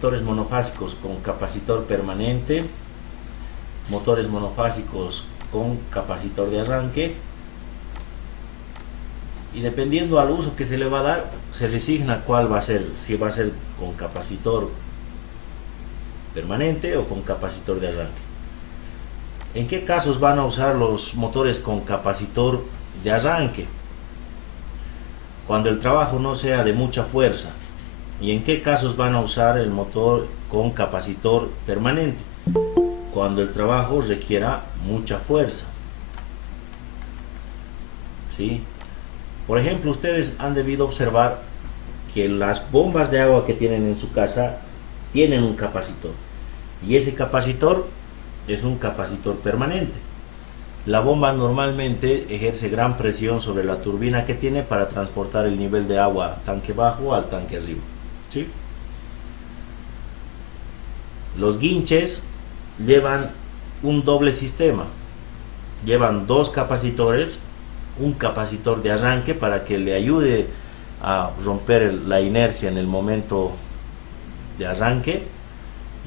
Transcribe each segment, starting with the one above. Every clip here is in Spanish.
motores monofásicos con capacitor permanente, motores monofásicos con capacitor de arranque, y dependiendo al uso que se le va a dar, se designa cuál va a ser, si va a ser con capacitor permanente o con capacitor de arranque. ¿En qué casos van a usar los motores con capacitor de arranque? Cuando el trabajo no sea de mucha fuerza. ¿Y en qué casos van a usar el motor con capacitor permanente? Cuando el trabajo requiera mucha fuerza. ¿Sí? Por ejemplo, ustedes han debido observar que las bombas de agua que tienen en su casa tienen un capacitor. Y ese capacitor es un capacitor permanente. La bomba normalmente ejerce gran presión sobre la turbina que tiene para transportar el nivel de agua tanque bajo al tanque arriba. ¿Sí? Los guinches llevan un doble sistema. Llevan dos capacitores, un capacitor de arranque para que le ayude a romper la inercia en el momento de arranque,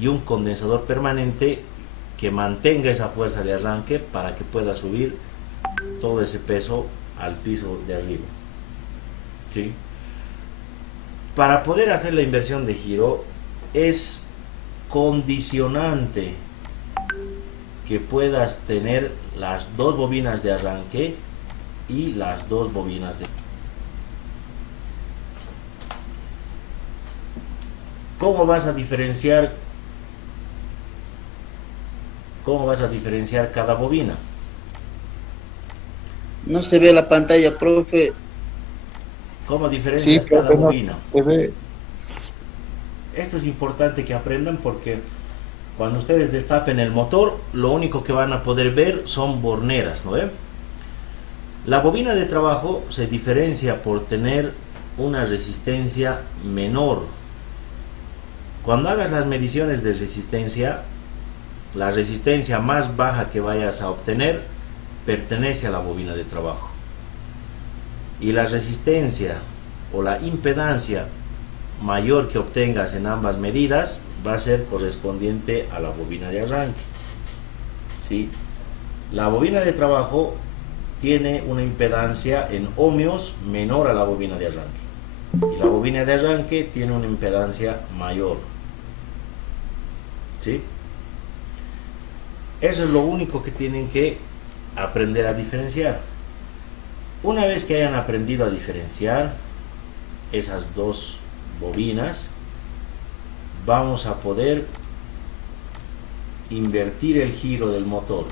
y un condensador permanente que mantenga esa fuerza de arranque para que pueda subir todo ese peso al piso de arriba. ¿Sí? Para poder hacer la inversión de giro es condicionante que puedas tener las dos bobinas de arranque y las dos bobinas de... ¿Cómo vas a diferenciar cada bobina? No se ve la pantalla, profe. ¿Cómo Sí, diferencias cada profe, no bobina? se ve. Esto es importante que aprendan, porque cuando ustedes destapen el motor, lo único que van a poder ver son borneras, ¿no ve? La bobina de trabajo se diferencia por tener una resistencia menor. Cuando hagas las mediciones de resistencia, la resistencia más baja que vayas a obtener pertenece a la bobina de trabajo. Y la resistencia o la impedancia mayor que obtengas en ambas medidas va a ser correspondiente a la bobina de arranque. ¿Sí? La bobina de trabajo tiene una impedancia en ohmios menor a la bobina de arranque, y la bobina de arranque tiene una impedancia mayor. ¿Sí? Eso es lo único que tienen que aprender a diferenciar. Una vez que hayan aprendido a diferenciar esas dos bobinas, vamos a poder invertir el giro del motor.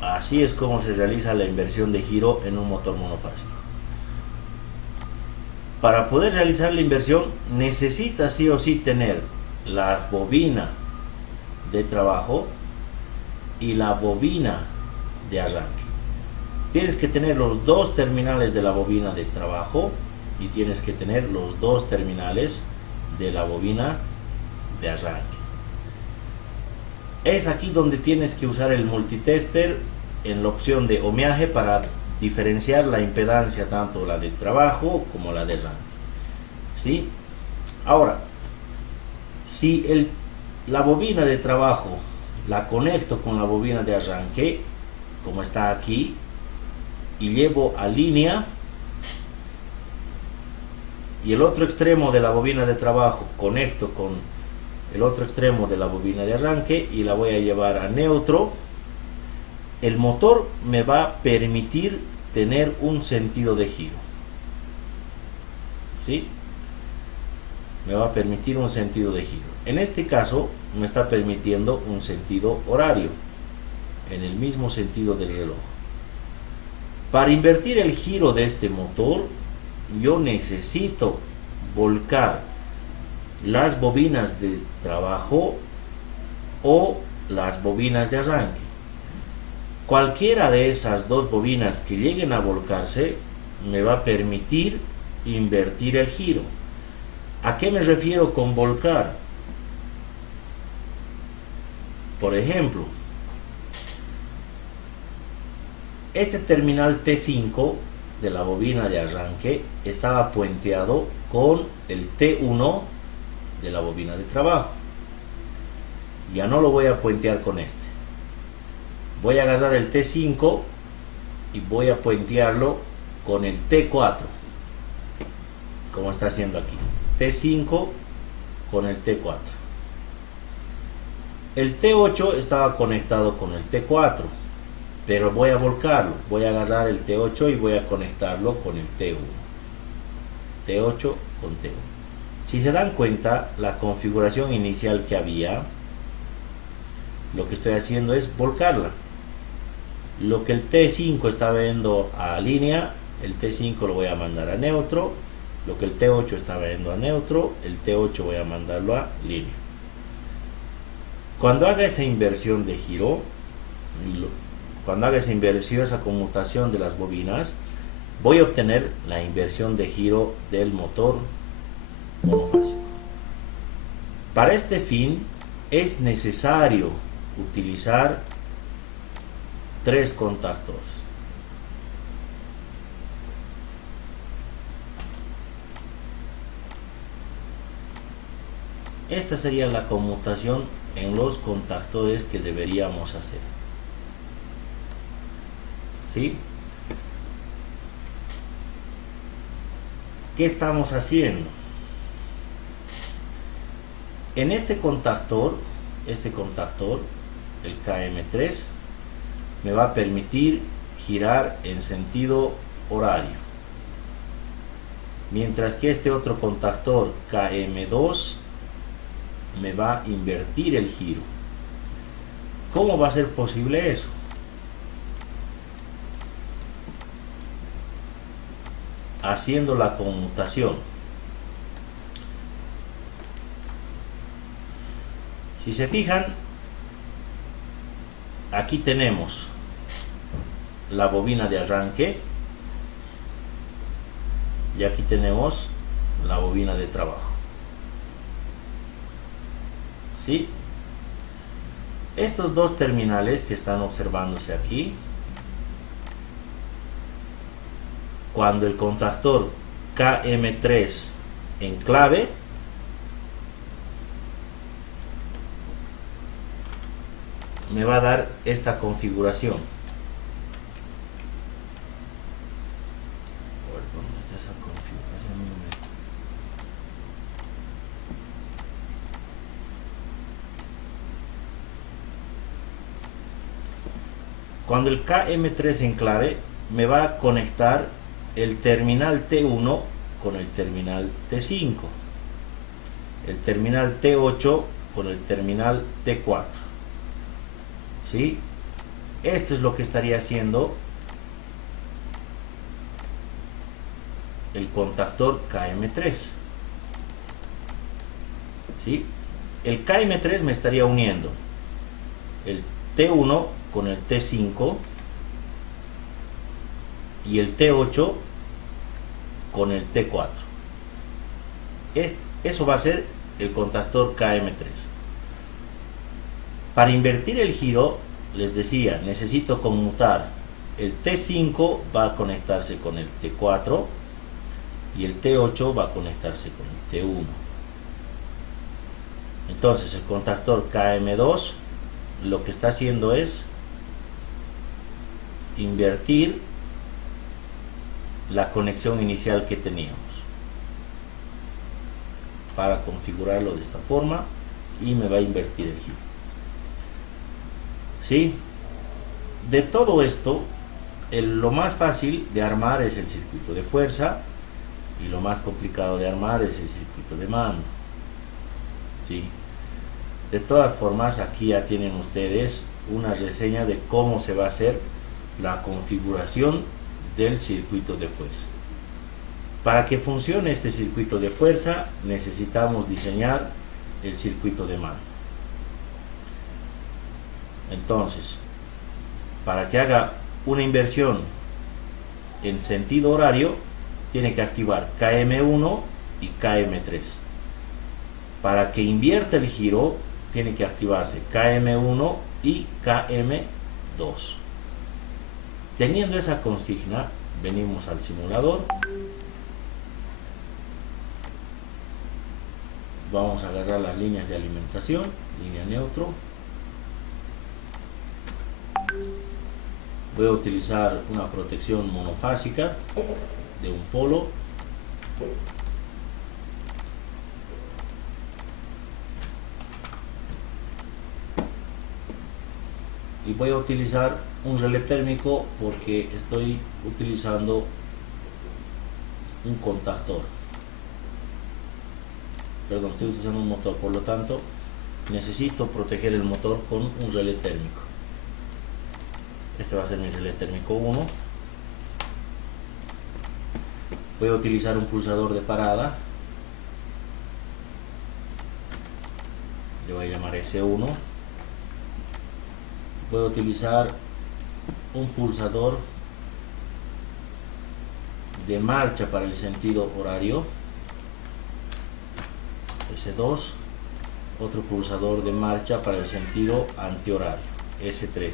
Así es como se realiza la inversión de giro en un motor monofásico. Para poder realizar la inversión necesitas sí o sí tener la bobina de trabajo y la bobina de arranque. Tienes que tener los dos terminales de la bobina de trabajo y tienes que tener los dos terminales de la bobina de arranque. Es aquí donde tienes que usar el multitester en la opción de ohmiaje para diferenciar la impedancia, tanto la de trabajo como la de arranque. ¿Sí? Ahora, si la bobina de trabajo la conecto con la bobina de arranque, como está aquí, y llevo a línea, y el otro extremo de la bobina de trabajo conecto con el otro extremo de la bobina de arranque y la voy a llevar a neutro, el motor me va a permitir tener un sentido de giro. ¿Sí? Me va a permitir un sentido de giro. En este caso me está permitiendo un sentido horario, en el mismo sentido del reloj. Para invertir el giro de este motor, yo necesito volcar las bobinas de trabajo o las bobinas de arranque. Cualquiera de esas dos bobinas que lleguen a volcarse me va a permitir invertir el giro. ¿A qué me refiero con volcar? Por ejemplo, este terminal T5 de la bobina de arranque estaba puenteado con el T1 de la bobina de trabajo. Ya no lo voy a puentear con este. Voy a agarrar el T5 y voy a puentearlo con el T4, como está haciendo aquí. T5 con el T4. El T8 estaba conectado con el T4, pero voy a volcarlo. Voy a agarrar el T8 y voy a conectarlo con el T1. T8 con T1. Si se dan cuenta, la configuración inicial que había, lo que estoy haciendo es volcarla. Lo que el T5 estaba viendo a línea, el T5 lo voy a mandar a neutro. Lo que el T8 estaba viendo a neutro, el T8 voy a mandarlo a línea. Cuando haga esa inversión de giro, esa conmutación de las bobinas, voy a obtener la inversión de giro del motor monofásico. Para este fin es necesario utilizar 3 contactores. Esta sería la conmutación en los contactores que deberíamos hacer. ¿Sí? ¿Qué estamos haciendo? En este contactor, el KM3, me va a permitir girar en sentido horario, mientras que este otro contactor KM2 me va a invertir el giro. ¿Cómo va a ser posible eso? Haciendo la conmutación. Si se fijan, aquí tenemos la bobina de arranque y aquí tenemos la bobina de trabajo. ¿Sí? Estos dos terminales que están observándose aquí, cuando el contactor KM3 enclave, me va a dar esta configuración. A ver, ¿dónde está esa configuración? Cuando el KM3 enclave, me va a conectar el terminal T1 con el terminal T5, el terminal T8 con el terminal T4. ¿Sí? Esto es lo que estaría haciendo el contactor KM3. ¿Sí? El KM3 me estaría uniendo el T1 con el T5 y el T8 con el T4. Eso va a ser el contactor KM3. Para invertir el giro, les decía, necesito conmutar. El T5 va a conectarse con el T4 y el T8 va a conectarse con el T1. Entonces el contactor KM2 lo que está haciendo es invertir la conexión inicial que teníamos, para configurarlo de esta forma, y me va a invertir el giro. ¿Sí? De todo esto, lo más fácil de armar es el circuito de fuerza y lo más complicado de armar es el circuito de mando. ¿Sí? De todas formas, aquí ya tienen ustedes una reseña de cómo se va a hacer la configuración del circuito de fuerza. Para que funcione este circuito de fuerza, necesitamos diseñar el circuito de mando. Entonces, para que haga una inversión en sentido horario, tiene que activar KM1 y KM3. Para que invierta el giro, tiene que activarse KM1 y KM2. Teniendo esa consigna, venimos al simulador. Vamos a agarrar las líneas de alimentación, línea neutro. Voy a utilizar una protección monofásica de un polo. Y voy a utilizar un relé térmico porque estoy utilizando un contactor. Perdón, estoy utilizando un motor, por lo tanto necesito proteger el motor con un relé térmico. Este va a ser mi relé térmico 1. Voy a utilizar un pulsador de parada. Le voy a llamar S1. Voy a utilizar un pulsador de marcha para el sentido horario, S2. Otro pulsador de marcha para el sentido antihorario, S3.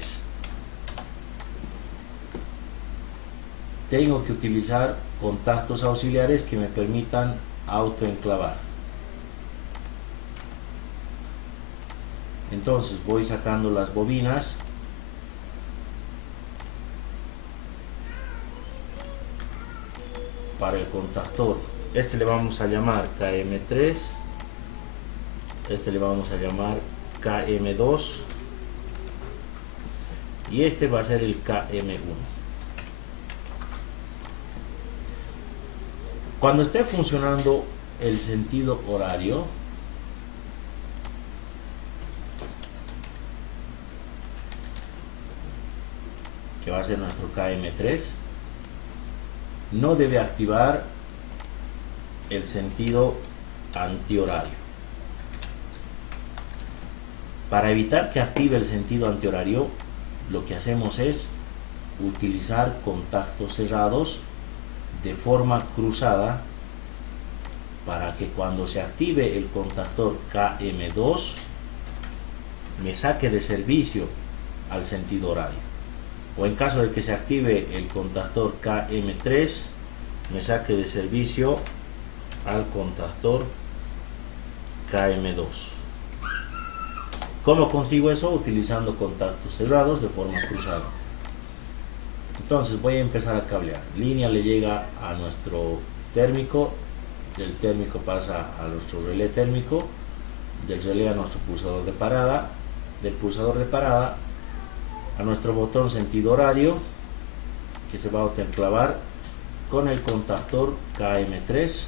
Tengo que utilizar contactos auxiliares que me permitan autoenclavar. Entonces voy sacando las bobinas. Para el contactor, este le vamos a llamar KM3, este le vamos a llamar KM2 y este va a ser el KM1. Cuando esté funcionando el sentido horario, que va a ser nuestro KM3, no debe activar el sentido antihorario. Para evitar que active el sentido antihorario, lo que hacemos es utilizar contactos cerrados de forma cruzada para que cuando se active el contactor KM2 me saque de servicio al sentido horario. O en caso de que se active el contactor KM3 me saque de servicio al contactor KM2. ¿Cómo consigo eso? Utilizando contactos cerrados de forma cruzada. Entonces voy a empezar a cablear. Línea le llega a nuestro térmico, del térmico pasa a nuestro relé térmico, del relé a nuestro pulsador de parada, del pulsador de parada a nuestro botón sentido horario, que se va a autoenclavar con el contactor KM3.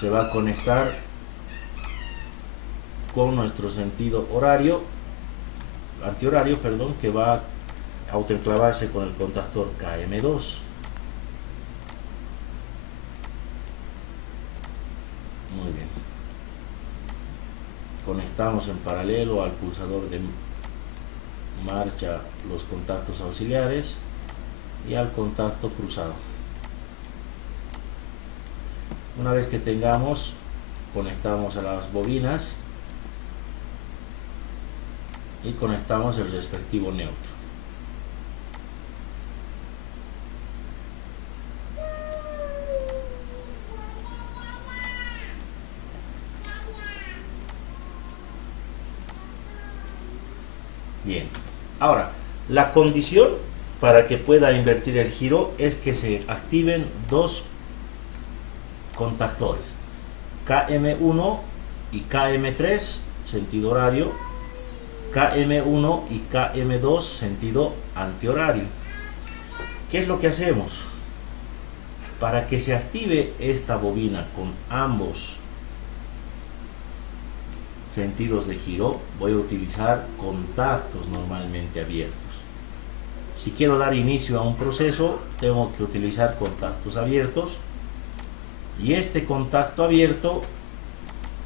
Se va a conectar con nuestro sentido horario, antihorario, perdón, que va a autoenclavarse con el contactor KM2. Muy bien. Conectamos en paralelo al pulsador de marcha los contactos auxiliares y al contacto cruzado. Una vez que tengamos, conectamos a las bobinas y conectamos el respectivo neutro. Bien, ahora la condición para que pueda invertir el giro es que se activen dos contactores, KM1 y KM3 sentido horario, KM1 y KM2 sentido antihorario. ¿Qué es lo que hacemos? Para que se active esta bobina con ambos sentidos de giro, voy a utilizar contactos normalmente abiertos. Si quiero dar inicio a un proceso, tengo que utilizar contactos abiertos, y este contacto abierto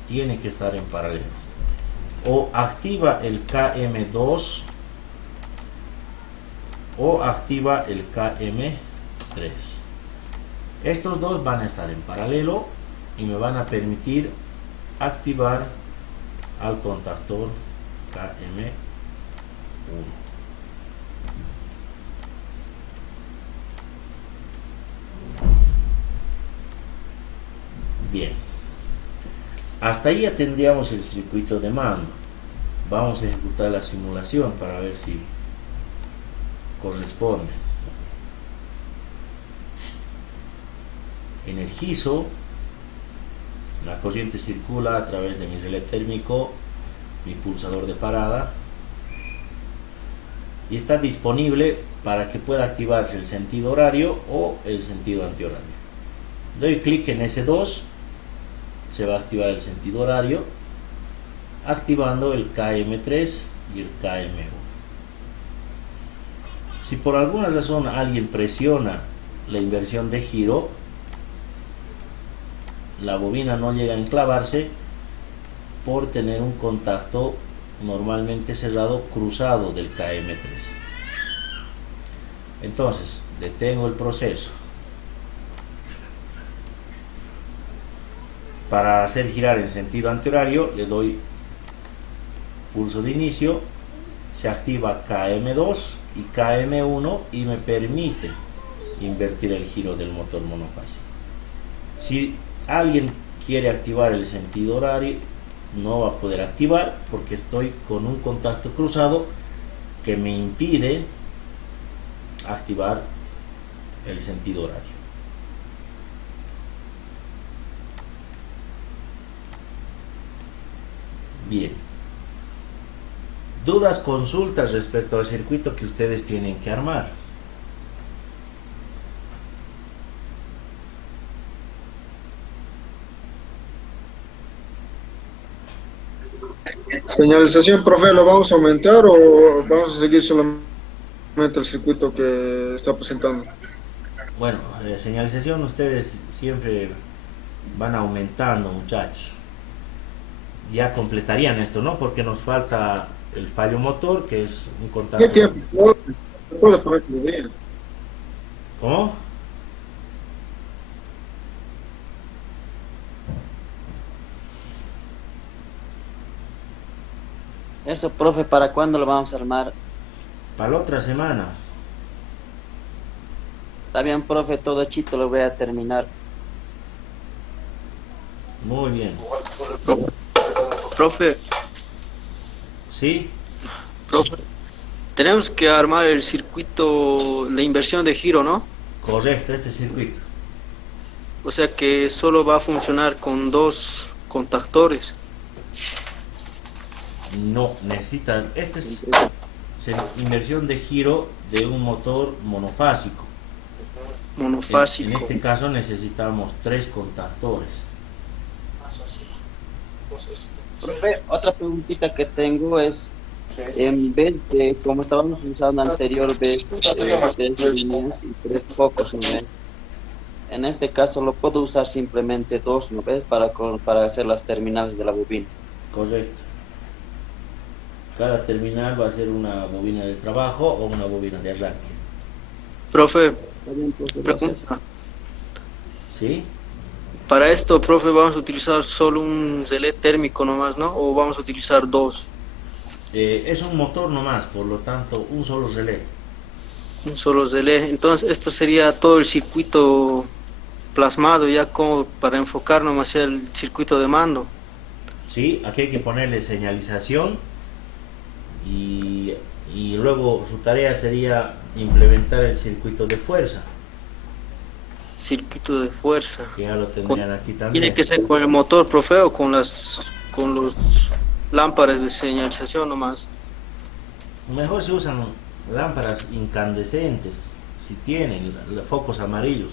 tiene que estar en paralelo. O activa el KM2 o activa el KM3. Estos dos van a estar en paralelo y me van a permitir activar al contactor KM1. Bien, hasta ahí ya tendríamos el circuito de mando. Vamos a ejecutar la simulación para ver si corresponde. Energizo, la corriente circula a través de mi relé térmico, mi pulsador de parada, y está disponible para que pueda activarse el sentido horario o el sentido antihorario. Doy clic en S2, se va a activar el sentido horario, activando el KM3 y el KM1. Si por alguna razón alguien presiona la inversión de giro, la bobina no llega a enclavarse por tener un contacto normalmente cerrado cruzado del KM3. Entonces, detengo el proceso. Para hacer girar en sentido antihorario, le doy pulso de inicio, se activa KM2 y KM1 y me permite invertir el giro del motor monofásico. Si alguien quiere activar el sentido horario, no va a poder activar porque estoy con un contacto cruzado que me impide activar el sentido horario. Bien. Dudas, consultas respecto al circuito que ustedes tienen que armar. Señalización, profe, ¿lo vamos a aumentar o vamos a seguir solamente el circuito que está presentando? Bueno, señalización ustedes siempre van aumentando, muchachos. Ya completarían esto, ¿no? Porque nos falta el fallo motor, que es un contacto. ¿Qué tiempo? Puede poner que lo vean. ¿Cómo? Eso, profe, ¿para cuándo lo vamos a armar? Para la otra semana. Está bien, profe, todo chito lo voy a terminar. Muy bien. Profe, ¿Sí? profe, tenemos que armar el circuito de inversión de giro, ¿no? Correcto, este circuito. O sea que solo va a funcionar con 2 contactores. No, necesitan. Este es inversión de giro de un motor monofásico. En Monofásico. este caso necesitamos 3 contactores. Profe, otra preguntita que tengo es, en vez de, como estábamos usando anterior vez, 3 líneas y 3 focos, ¿no ves? En este caso lo puedo usar simplemente 2, ¿no ves? Para hacer las terminales de la bobina. Correcto. Cada terminal va a ser una bobina de trabajo o una bobina de arranque. Profe, Está bien, profe, gracias. pregunta. ¿Sí? Para esto, profe, vamos a utilizar solo un relé térmico nomás, ¿no? ¿O vamos a utilizar 2? Es un motor nomás, por lo tanto, un solo relé. Un solo relé. Entonces, esto sería todo el circuito plasmado ya como para enfocarnos hacia el circuito de mando. ¿Sí? Aquí hay que ponerle señalización y luego su tarea sería implementar el circuito de fuerza, Circuito de fuerza. que ya lo tendrían aquí también. ¿Tiene que ser con el motor, profe, o con los lámparas de señalización nomás? Mejor se usan lámparas incandescentes, si tienen focos amarillos.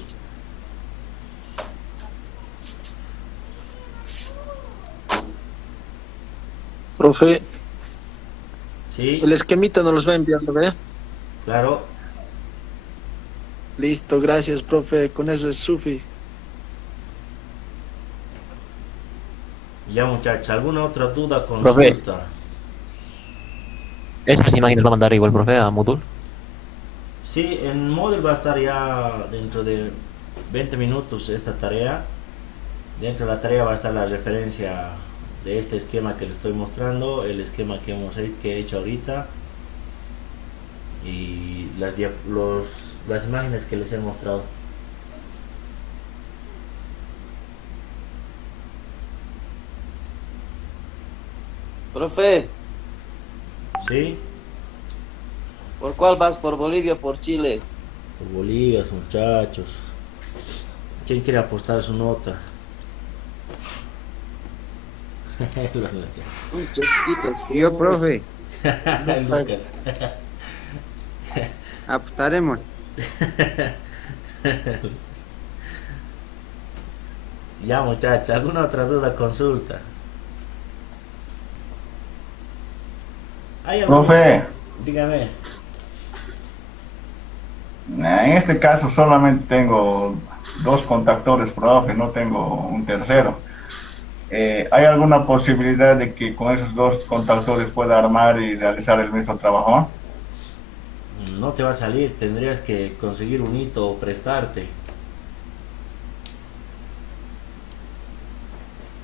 Profe, ¿Sí? el esquemita nos los va enviando, ¿ve? Claro. Listo, gracias, profe. Con eso es sufi. Ya, muchachos, ¿alguna otra duda, Profe. consulta? ¿Esas imágenes va a mandar igual, profe, a Moodle? Sí, en Moodle va a estar ya dentro de 20 minutos esta tarea. Dentro de la tarea va a estar la referencia de este esquema que les estoy mostrando, el esquema que he hecho ahorita y las imágenes que les he mostrado. Profe, ¿Sí? ¿por cuál vas? ¿Por Bolivia o por Chile? Por Bolivia, muchachos. ¿Quién quiere apostar su nota? Los muchachos. Un chasquito. Yo, profe, Lucas. apostaremos. Ya, muchachos, ¿alguna otra duda? Consulta. ¿Hay alguna? Profe, Dígame. en este caso solamente tengo dos contactores, profe, no tengo un tercero. ¿Hay alguna posibilidad de que con esos dos contactores pueda armar y realizar el mismo trabajo? No te va a salir, tendrías que conseguir un hito o prestarte.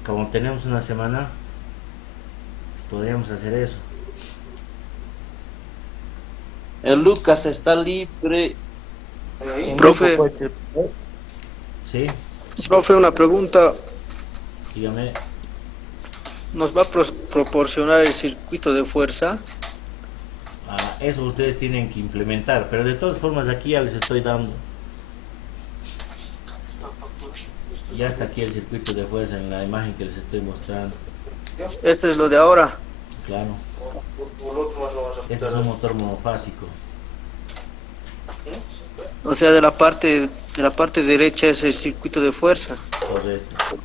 Como tenemos una semana, podríamos hacer eso. El Lucas está libre. Profe, ¿Sí? profe, una pregunta. Dígame. ¿Nos va a proporcionar el circuito de fuerza? Eso ustedes tienen que implementar, pero de todas formas aquí ya les estoy dando. Ya está aquí el circuito de fuerza en la imagen que les estoy mostrando. Este es lo de ahora. Claro. Este es un motor monofásico. O sea, de la parte derecha es el circuito de fuerza. Correcto.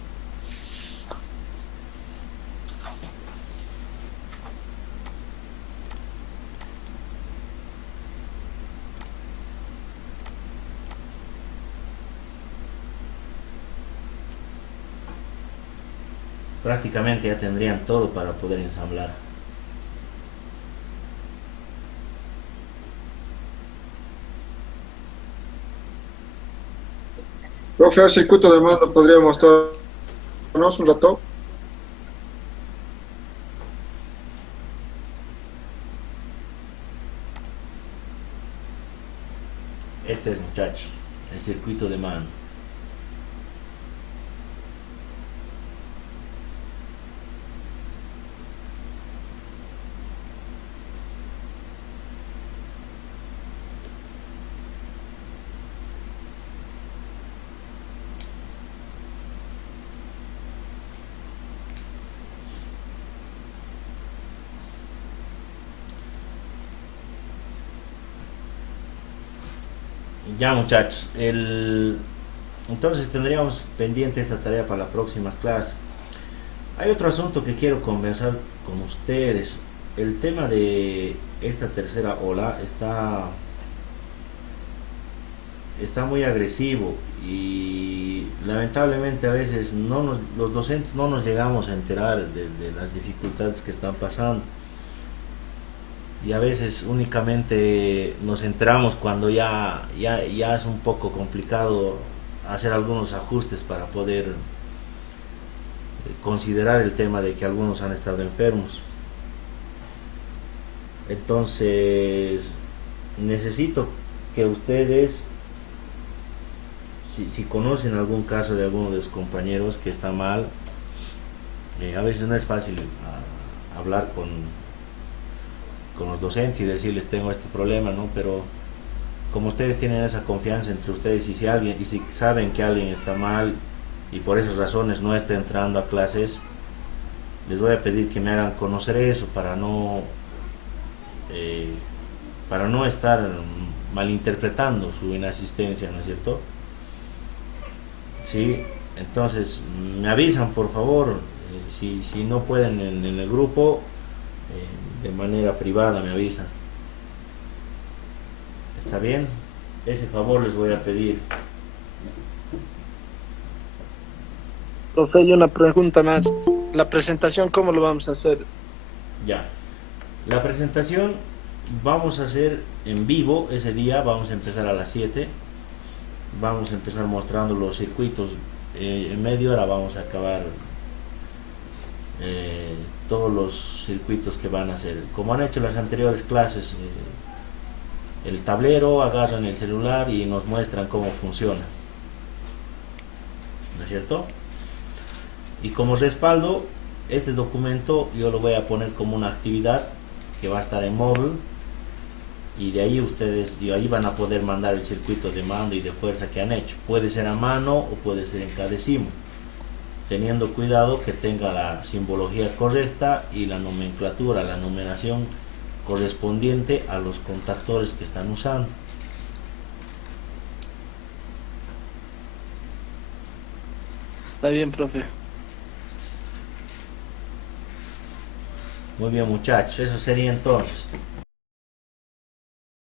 Prácticamente ya tendrían todo para poder ensamblar. Profe, el circuito de mando podría mostrarnos un rato. Este es, muchachos, el circuito de mando. Ya, muchachos, entonces tendríamos pendiente esta tarea para la próxima clase. Hay otro asunto que quiero conversar con ustedes. El tema de esta tercera ola está muy agresivo y lamentablemente a veces los docentes no nos llegamos a enterar de las dificultades que están pasando. Y a veces únicamente nos enteramos cuando ya es un poco complicado hacer algunos ajustes para poder considerar el tema de que algunos han estado enfermos. Entonces necesito que ustedes, si conocen algún caso de alguno de sus compañeros que está mal, a veces no es fácil hablar con los docentes y decirles tengo este problema, ¿no? Pero como ustedes tienen esa confianza entre ustedes y si saben que alguien está mal y por esas razones no está entrando a clases, les voy a pedir que me hagan conocer eso para no estar malinterpretando su inasistencia, ¿no es cierto? Sí, entonces me avisan por favor, si no pueden en el grupo, de manera privada me avisan. ¿Está bien? Ese favor les voy a pedir. Profe, hay una pregunta más. ¿La presentación cómo lo vamos a hacer? Ya. La presentación vamos a hacer en vivo ese día, vamos a empezar a las 7. Vamos a empezar mostrando los circuitos en media hora vamos a acabar todos los circuitos que van a hacer. Como han hecho las anteriores clases, el tablero, agarran el celular y nos muestran cómo funciona, ¿no es cierto? Y como respaldo, este documento yo lo voy a poner como una actividad que va a estar en móvil, y de ahí ahí van a poder mandar el circuito de mando y de fuerza que han hecho. Puede ser a mano o puede ser en cadecimo, teniendo cuidado que tenga la simbología correcta y la nomenclatura, la numeración correspondiente a los contactores que están usando. Está bien, profe. Muy bien, muchachos, eso sería entonces.